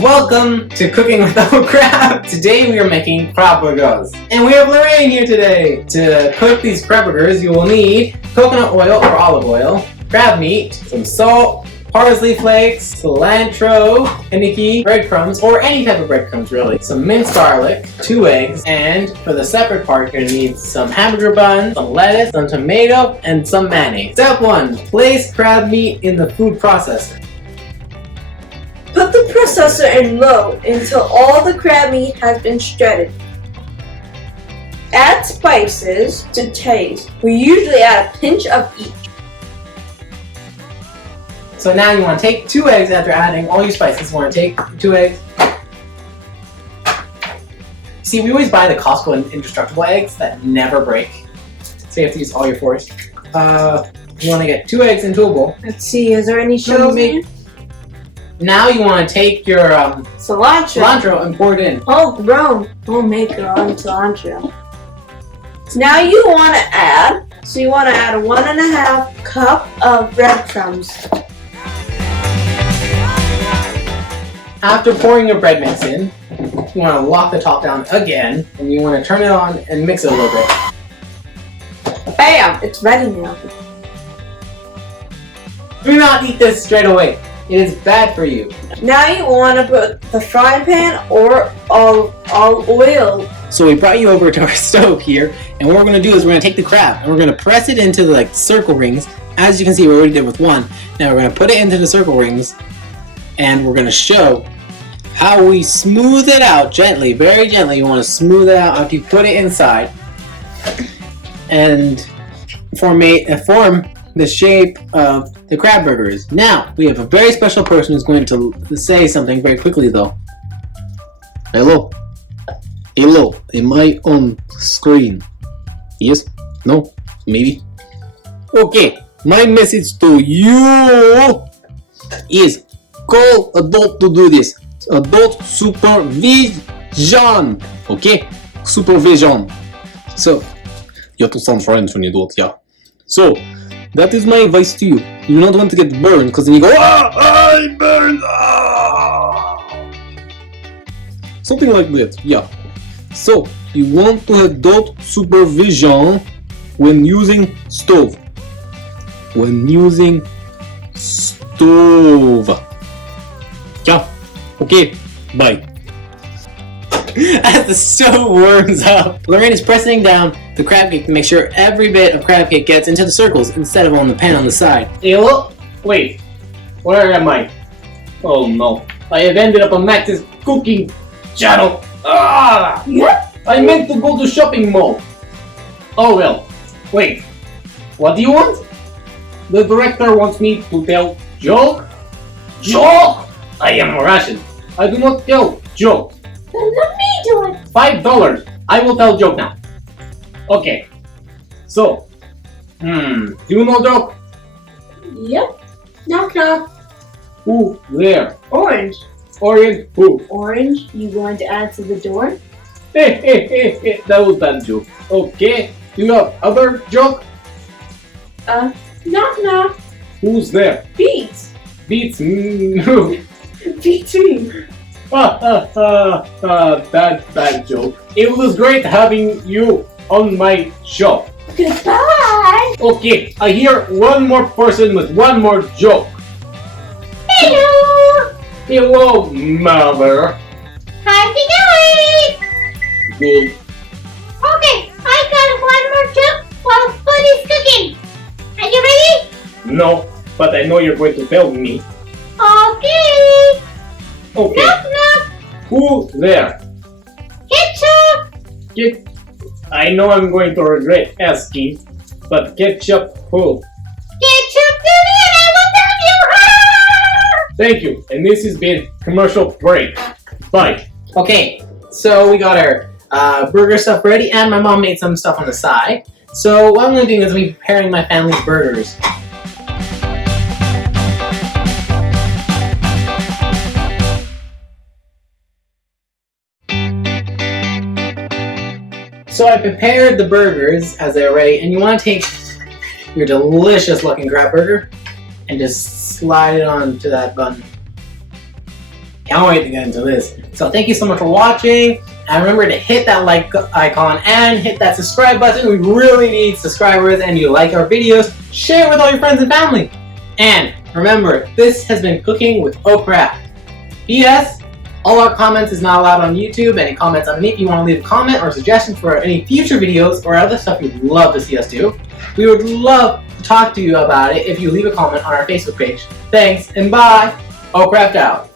Welcome to Cooking Without Crab. Today we are making Craburgers. And we have Lorraine here today. To cook these Craburgers, you will need coconut oil or olive oil, crab meat, some salt, parsley flakes, cilantro, finicky, breadcrumbs, or any type of breadcrumbs really, some minced garlic, 2 eggs, and for the separate part you're going to need some hamburger buns, some lettuce, some tomato, and some mayonnaise. Step 1. Place crab meat in the food processor. Put the processor in low until all the crab meat has been shredded. Add spices to taste. We usually add a pinch of each. So now you want to take 2 eggs after adding all your spices. You want to take 2 eggs. See, we always buy the Costco indestructible eggs that never break. So you have to use all your force. You want to get 2 eggs into a bowl. Let's see, is there any shells in here? Now you want to take your cilantro and pour it in. Oh, grown. We'll make our own cilantro. So now you want to add, a 1.5 cup of breadcrumbs. After pouring your bread mix in, you want to lock the top down again, and you want to turn it on and mix it a little bit. Bam! It's ready now. Do not eat this straight away. It is bad for you. Now you want to put the frying pan or all oil. So we brought you over to our stove here, and what we're going to do is we're going to take the crab and we're going to press it into the circle rings. As you can see, we already did with one. Now we're going to put it into the circle rings, and we're going to show how we smooth it out gently, very gently. You want to smooth it out after you put it inside, and form the shape of the Crabburgers. Now, we have a very special person who's going to say something very quickly though. Hello? Hello, am I on screen? Yes? No? Maybe? Okay, my message to you is call adult to do this. Adult supervision. Okay? Supervision. So, you have to sound French when you do it, yeah. So, that is my advice to you. You do not want to get burned, because then you go, I burned! Something like that, yeah. So, you want to have adult supervision when using stove. Yeah. Okay, bye. As the stove warms up, Lorraine is pressing down the crab cake to make sure every bit of crab cake gets into the circles instead of on the pan on the side. Hello? Wait, where am I? Oh no, I have ended up on Max's cooking channel. Ah! Yeah? I meant to go to shopping mall. Oh well, wait, what do you want? The director wants me to tell joke? Joke? I am Russian. I do not tell jokes. Then let me do it. $5. I will tell joke now. Okay. So, do you know joke? Yep. Knock knock. Who there? Orange. Orange who? Orange, you going to add to the door? Hey, that was bad joke. Okay. Do you have other joke? Knock knock. Who's there? Beats. Beats me. Beats me. Bad joke. It was great having you on my show. Goodbye. Okay, I hear one more person with one more joke. Hello. Hello, mother. How's it going? Good. Okay, I got one more joke while food is cooking. Are you ready? No, but I know you're going to tell me. Okay. Okay. Knock knock. Who there? Ketchup. I know I'm going to regret asking, but ketchup who? Ketchup to me and I will tell you. Thank you, and this has been commercial break. Bye. Okay, so we got our burger stuff ready, and my mom made some stuff on the side. So what I'm going to do is I'm preparing my family's burgers. So I prepared the burgers as they're ready, and you want to take your delicious looking Crabburger and just slide it onto that bun. Can't wait to get into this. So thank you so much for watching. And remember to hit that like icon and hit that subscribe button. We really need subscribers, and you like our videos, share it with all your friends and family. And remember, this has been Cooking with Craft. P.S. All our comments is not allowed on YouTube. Any comments underneath, if you want to leave a comment or suggestion for any future videos or other stuff you'd love to see us do, we would love to talk to you about it if you leave a comment on our Facebook page. Thanks and bye. Craft out.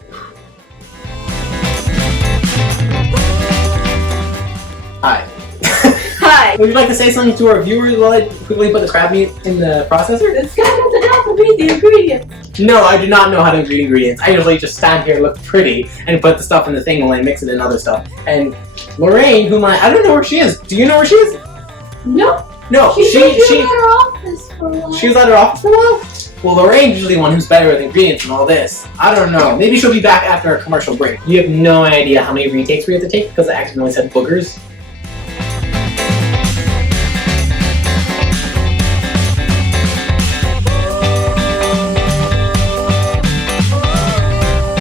Hi. Hi. Would you like to say something to our viewers while I quickly put the crab meat in the processor? This guy doesn't have to read the ingredients. No, I do not know how to read ingredients. I usually just stand here, look pretty, and put the stuff in the thing while I mix it in other stuff. And Lorraine, whom I don't know where she is. Do you know where she is? No. No, She was at her office for a while. She was at her office for a while? Well, Lorraine's usually the one who's better with ingredients and all this. I don't know. Maybe she'll be back after a commercial break. You have no idea how many retakes we have to take because I accidentally said boogers.